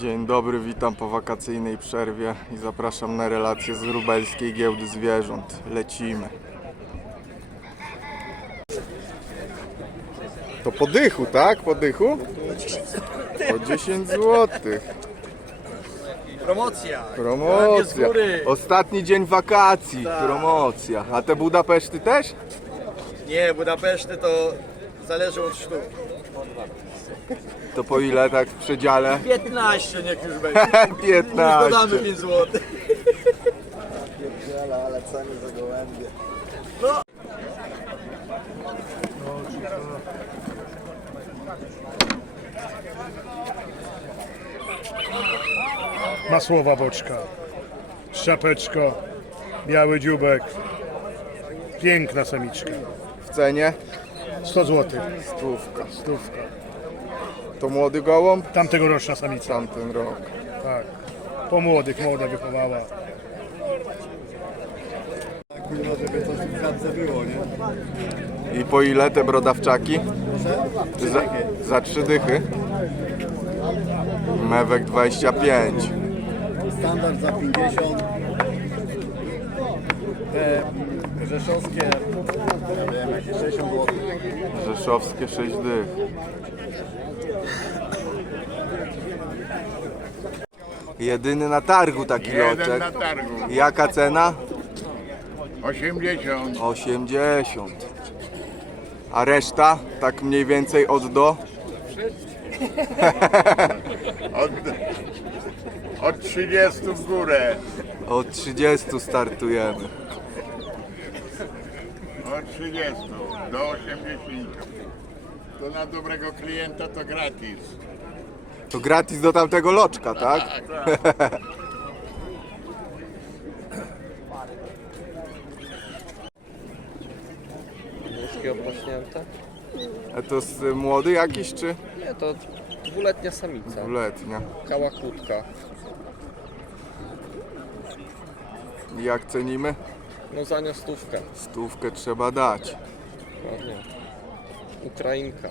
Dzień dobry, witam po wakacyjnej przerwie i zapraszam na relację z Lubelskiej Giełdy Zwierząt. Lecimy. To po dychu, tak? Po dychu? Po 10 zł. Promocja. Promocja. Z góry. Ostatni dzień wakacji. Promocja. A te Budapeszty też? Nie, Budapeszty to zależy od sztuk. To po ile tak w przedziale? 15 niech już będzie. 15. Dodamy 5 zł. ale ceny za gołębie. Masłowa boczka, szczapeczko, biały dziubek, piękna samiczka, W cenie? 100 zł, Stówka. stówka. To młody gołąb? Tamtego roczna samica, Tamten rok. tak. Po młodych, młoda wychowała. Kurwa, żeby coś w klatce było, nie? I po ile te brodawczaki? Za, za trzy dychy. Mewek 25. Standard za 50. Te rzeszowskie, ja wiem, jakieś 60 zł. Rzeszowskie 6 dych. Jedyny na targu taki Jeden loczek. na targu. Jaka cena? 80. 80. A reszta? Tak mniej więcej od do? Od, od 30 w górę. Od 30 startujemy. Od 30 do 80. To na dobrego klienta to gratis. To gratis do tamtego loczka, tak? Nóżki obrośnięte? A to jest y, młody jakiś czy Nie, to dwuletnia samica. dwuletnia? Kałakutka. Jak cenimy? No za nią stówkę. Stówkę trzeba dać. Ładnie. Ukrainka.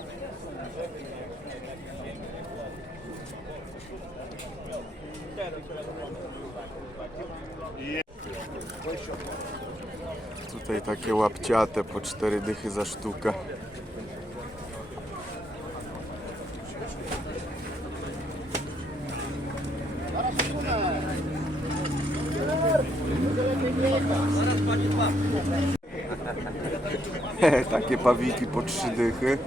Tutaj takie łapciate po cztery dychy za sztukę. takie pawiki po trzy dychy.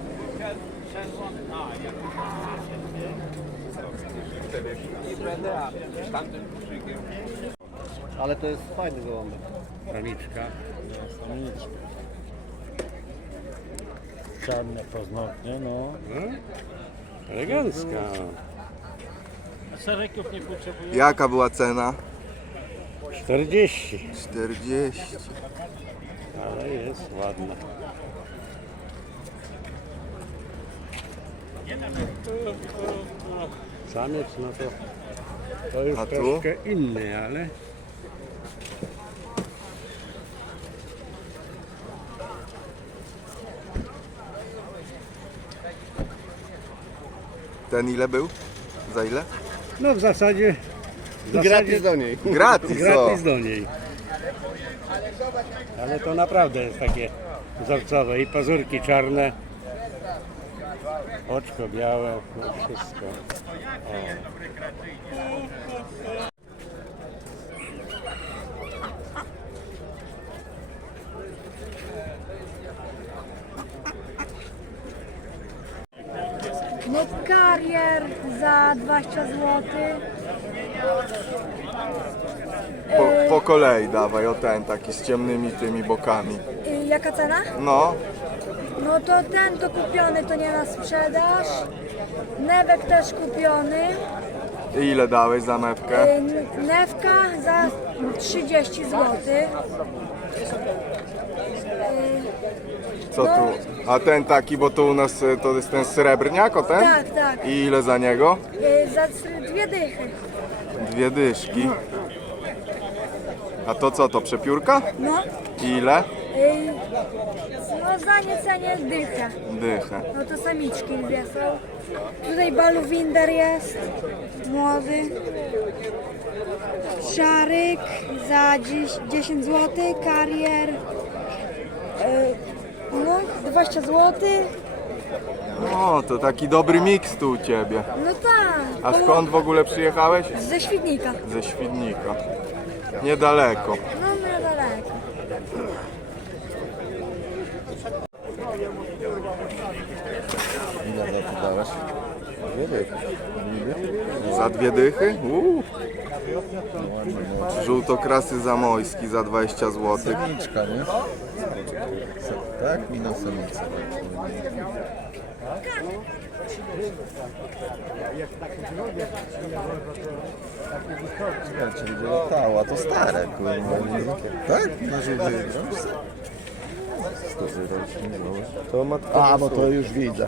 Ale to jest fajny gołąbek. Samiczka. Samiczka. Czarne paznokcie, no. Elegancka. Sereków nie potrzebuje. Jaka była cena? 40, 40. ale jest ładna. Samiec, no to to już A tu? troszkę inny, ale Ten ile był? Za ile? no w zasadzie w Gratis zasadzie do niej. Gratis, o. gratis do niej. Ale to naprawdę jest takie wzorcowe i pazurki czarne, oczko białe, no wszystko. O. No karier za 20 zł. Po, po kolei dawaj, o ten taki z ciemnymi tymi bokami. Y, Jaka cena? No, No to ten to kupiony, to nie na sprzedaż. Newek też kupiony. i ile dałeś za Y, mewkę? n- Newka za 30 zł. Co tu? A ten taki, bo tu u nas y, to jest ten srebrniak, o ten? Tak, tak. I ile za niego? Y, Za dwie dychy. Dwie dyszki. A to co, to przepiórka? No, I ile? No za niecenie dychę. Dychę. No to samiczki dwie są. Tutaj baluwinder jest, młody. Szaryk za dziś 10 zł, karier y, no 20 zł. O, to taki dobry miks tu u ciebie. No tak. A skąd w ogóle przyjechałeś? Ze Świdnika. Ze Świdnika. Niedaleko. No niedaleko. Ile za to dałeś? Za dwie dychy? Uuu. Żółtokrasy zamojski za 20 zł. Samiczka, nie? Tak? Minus samica. Słuchajcie, będzie latało, a to stare, kurwa. Tak? Na zobacz. To matka. A, bo to już widzę.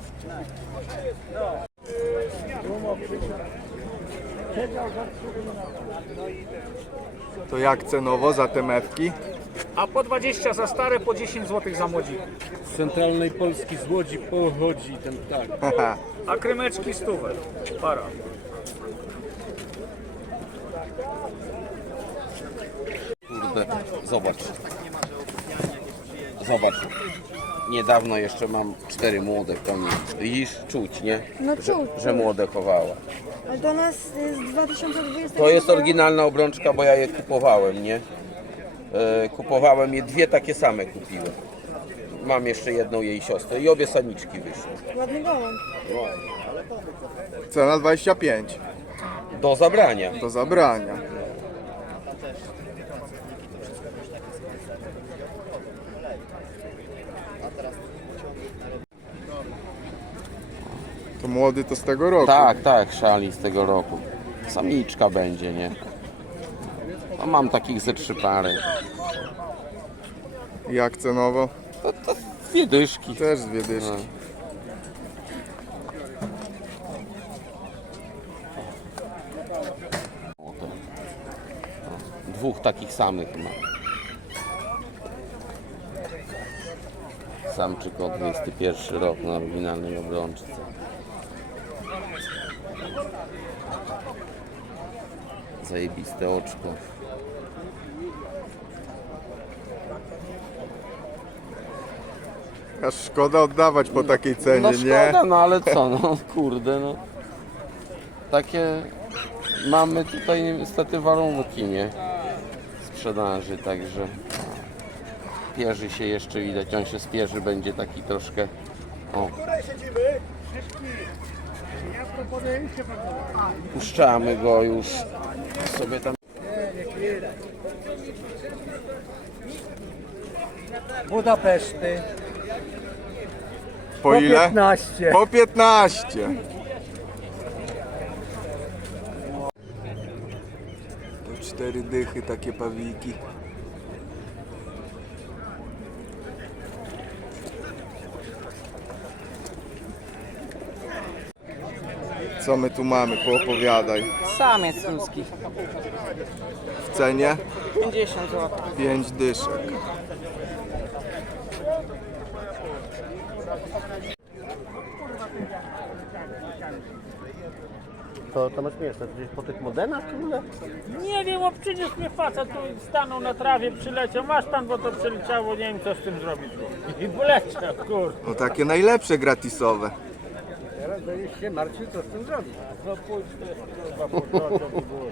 To jak cenowo za te mewki? A po 20 za stare, po 10 zł za młodzi. Z centralnej Polski, z Łodzi pochodzi ten ptak. A krymeczki stówę. Para. Kurde, zobacz. Zobacz. Niedawno jeszcze mam cztery młode konie. Widzisz, czuć, nie? No czuć. Że młode chowała. Ale do nas z 2020 To jest oryginalna obrączka, bo ja je kupowałem, nie? E, kupowałem je, dwie takie same kupiłem. Mam jeszcze jedną jej siostrę i obie samiczki wyszły. Ładny gołąb. Cena 25. Do zabrania. Do zabrania. To młody to z tego roku. Tak, tak, szali z tego roku. Samiczka będzie, nie? No, mam takich ze trzy pary. Jak cenowo? Dwie dyszki. Też dwie dyszki. No. O, to. O, Dwóch takich samych ma. Samczyk od 21 rok na oryginalnej obrączce. Zajebiste oczko. Aż szkoda oddawać po takiej cenie, No nie? szkoda, no ale co, no kurde, no. Takie mamy tutaj niestety warunki, nie? Sprzedaży, także pierzy się jeszcze widać, on się spierzy, będzie taki troszkę, o. Puszczamy go już sobie tam. Budapeszty. Po ile? 15. Po 15. Po cztery dychy takie pawiki. Co my tu mamy? Poopowiadaj. Samiec chiński, W cenie 50 zł. 5 dyszek. To tam jest miejsce, gdzieś po tych modenach czy ile? Nie wiem, o przyniósł mnie facet, tu stanął na trawie, przyleciał. Masz pan, bo to przyleciało, nie wiem co z tym zrobić. I poleciał, kurde. No takie najlepsze gratisowe. Teraz będziesz się martwił, co z tym zrobić. No pójdź, to jest kurwa, po drodze by było.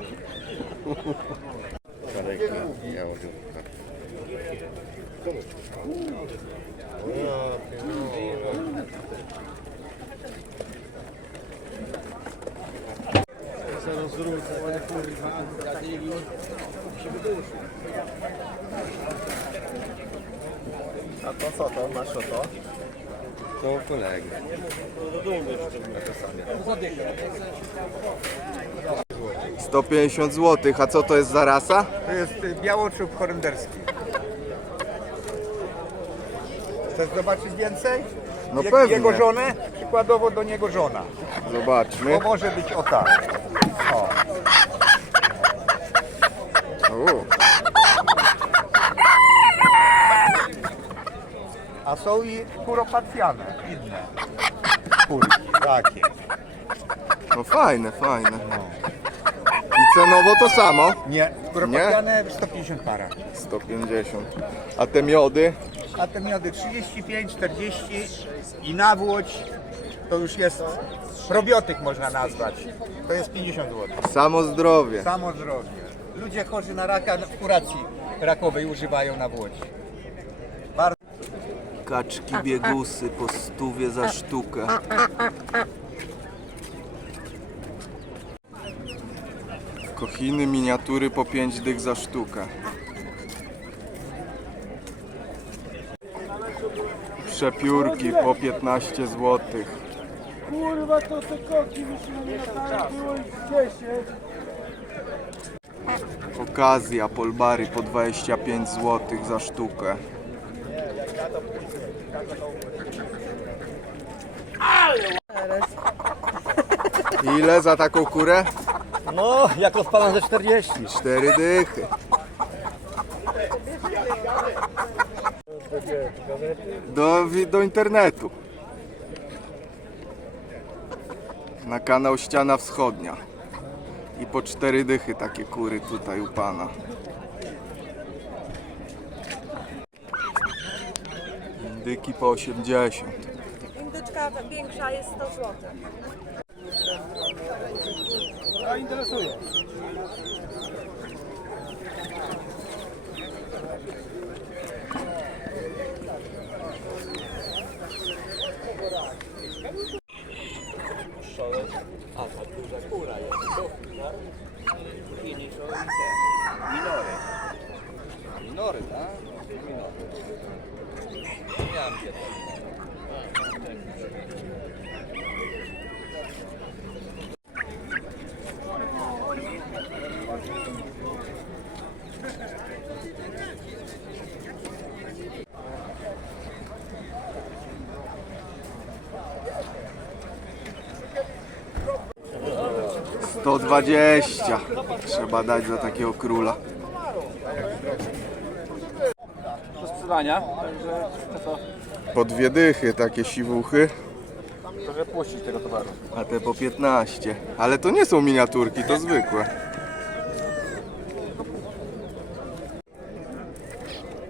A to co to? Masz o to? To kolega. 150 zł. A co to jest za rasa? To jest białoczub holenderski. Chcesz zobaczyć więcej? No Je- pewnie. Jego żonę, przykładowo do niego żona. Zobaczmy. To może być o tak. O. U, A są i kuropatwiane, inne. Kurki, takie. no fajne, fajne. I cenowo to samo? Nie, kuropatwiane 150 para. 150. A te miody? A te miody 35, 40 i nawłoć to już jest probiotyk można nazwać. To jest 50 zł. Samo zdrowie. Samo zdrowie. Ludzie chorzy na raka w kuracji rakowej używają nawłoci. Kaczki biegusy po stówie za sztukę. Kochiny miniatury po 5 dych za sztukę. Przepiórki po 15 zł. Kurwa, to te koki wyszły na było ich 10. Okazja Polbary po 25 zł za sztukę. Ile za taką kurę? No, jak rozpalam ze 40. Cztery dychy. Do, do internetu. Na kanał Ściana Wschodnia. I po cztery dychy takie kury tutaj u pana. Indyki po 80. Indyczka większa jest 100 zł. A interesuje. 120 trzeba dać za takiego króla. Do sprzedania, także co? Po dwie dychy takie siwuchy, Proszę puścić tego towaru. a te po 15. Ale to nie są miniaturki, to zwykłe.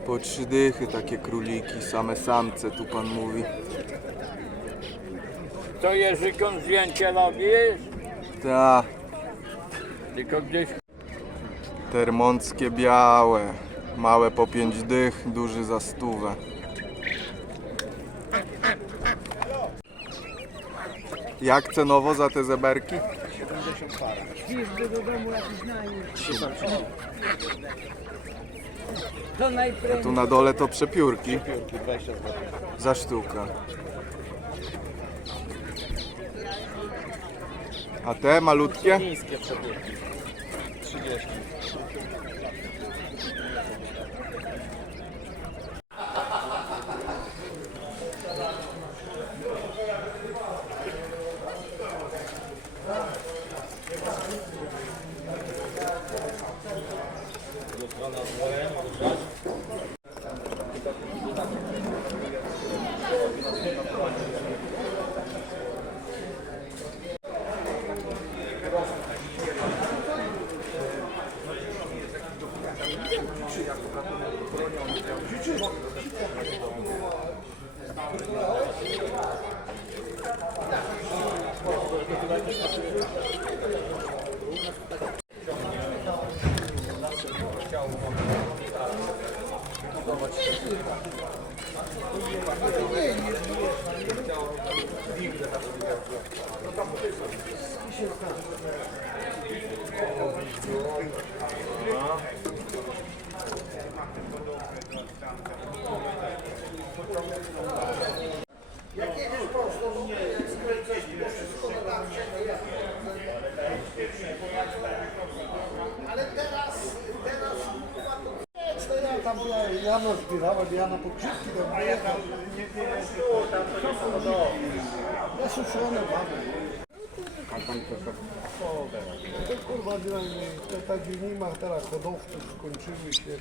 Po trzy dychy takie króliki, same samce tu pan mówi. To Jerzyką zdjęcie robisz? Ta, Tylko gdzieś termonckie białe, małe po 5 dych, duży za stówę. Jak cenowo za te zeberki? A tu na dole to przepiórki. Za sztukę. A te malutkie? Chińskie przebiórki. 30. To kurwa, te takie nie ma teraz hodowców, skończyły się.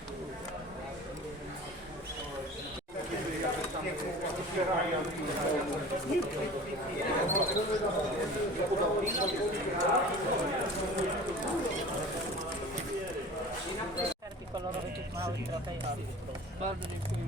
kolorowy tu mały trochę jest. Bardzo dziękuję.